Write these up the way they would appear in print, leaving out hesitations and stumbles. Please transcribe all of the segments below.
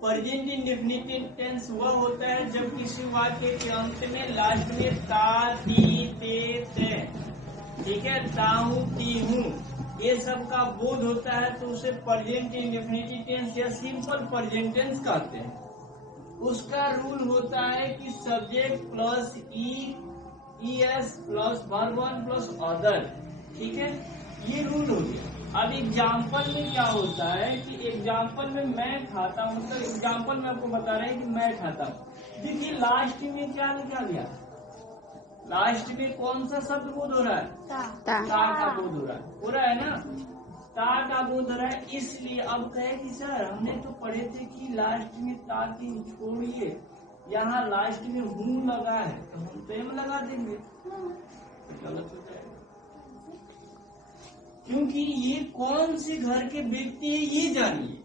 Present indefinite tense वह होता है जब किसी वाक्य के अंत में लास्ट में ता, ती, ते, ते, ठीक है, ताहू, ती हूँ, ये सब का बोध होता है तो उसे प्रेजेंट इंडेफिनिट टेंस या सिंपल प्रेजेंट टेंस कहते हैं। उसका रूल होता है कि subject plus ES plus verb one plus other, ठीक है, ये रूल हो गया। अब एग्जाम्पल में क्या होता है कि एग्जाम्पल में मैं खाता हूँ, मतलब एग्जाम्पल में आपको बता रहे हैं कि मैं खाता हूँ। देखिए लास्ट में क्या लिखा गया, लास्ट में कौन सा शब्द बोध हो रहा है, ता का बोध हो रहा है ना, ता का बोध हो रहा है। इसलिए अब कहे कि सर हमने तो पढ़े थे कि लास्ट में ता की छोड़िए, यहाँ लास्ट में हूँ लगा है तो हम प्रेम लगा देंगे, गलत हो जाएगा। क्योंकि ये कौन से घर के व्यक्ति है ये जानिए,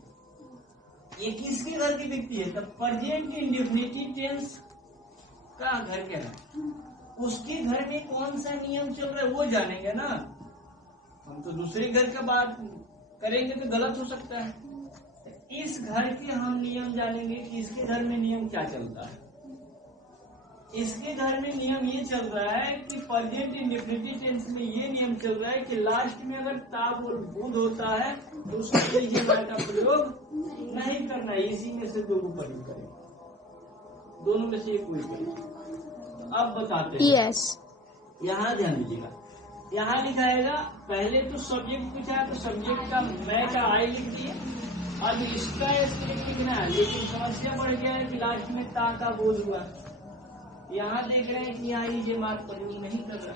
ये किसके घर के व्यक्ति है, तब प्रेजेंट इंडेफिनिट टेंस का घर क्या है, उसके घर में कौन सा नियम चल रहा है वो जानेंगे ना। हम तो दूसरे घर का बात करेंगे तो गलत हो सकता है। इस घर के हम नियम जानेंगे कि इसके घर में नियम क्या चलता है। इसके घर में नियम ये चल रहा है कि प्रेजेंट इंडेफिनिट टेंस में ये नियम चल रहा है कि लास्ट में अगर ता बोध होता है तो उसके लिए का प्रयोग नहीं करना है। इसी में से दो को प्रयोग करें, दोनों में से एक कोई करें। अब बताते हैं, यस यहाँ ध्यान दीजिएगा, यहाँ लिखाएगा पहले तो सब्जेक्ट पूछा है तो सब्जेक्ट का मैं का आई लिख दिए। अब इसका स्पेलिंग लिखना है, लेकिन समस्या बढ़ गया है कि लास्ट में ता का बोध हुआ। यहाँ देख रहे हैं कि यहाँ ये मात प्रयोग नहीं कर रहा,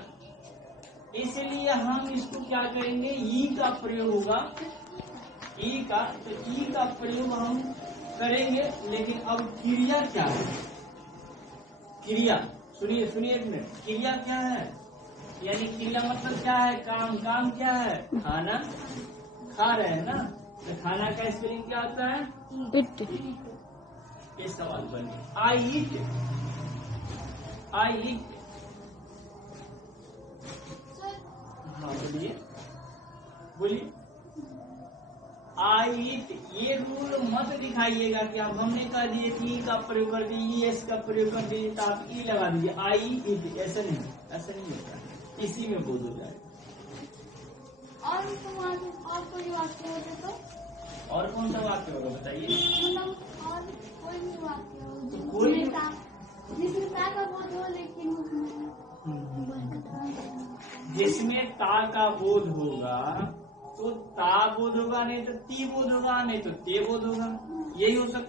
इसलिए हम इसको क्या करेंगे, ई का प्रयोग होगा, ई का, तो ई का प्रयोग हम करेंगे। लेकिन अब क्रिया क्या है, क्रिया सुनिए एक मिनट, क्रिया क्या है, यानी क्रिया मतलब क्या है, काम, काम क्या है, खाना खा रहे हैं ना, तो खाना का स्पेलिंग क्या होता है, इट। ये सवाल बने, आई ईट, आई ईट। हाँ बोलिए आई ईट। ये रूल मत दिखाइएगा कि अब हमने कह दिए कि का प्रयोग कर दिए, एस का प्रयोग कर दिए तो आप ई लगा दीजिए, आई ईट, ऐसा नहीं होता, इसी में बोध हो जाएगा। और कोई वाक्य हो तो, और कौन सा वाक्य होगा बताइए, मतलब और कोई भी वाक्य हो तो कोई जिसमें ता का बोध हो लेकिन जिसमें ता का बोध होगा तो ता बोध होगा, नहीं तो ती बोध होगा, नहीं तो ते बोध होगा, यही हो सकता है।